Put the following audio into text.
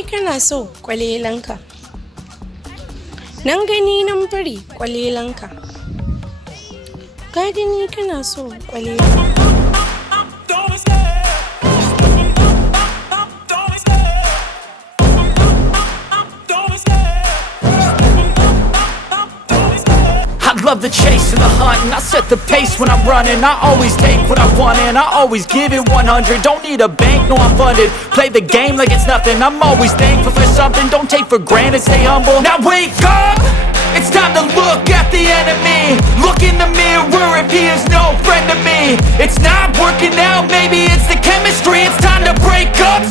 gani kana so kwalelanka. Nan gani nan bari kwalelanka. Ka gani kana so kwalelanka. I love the chase and the hunt, and I set the pace when I'm running. I always take what I want and I always give it 100. Don't need a bank, no I'm funded. Play the game like it's nothing. I'm always thankful for something. Don't take for granted, stay humble. Now wake up! It's time to look at the enemy. Look in the mirror if he is no friend to me. It's not working out, maybe it's the chemistry. It's time to break up,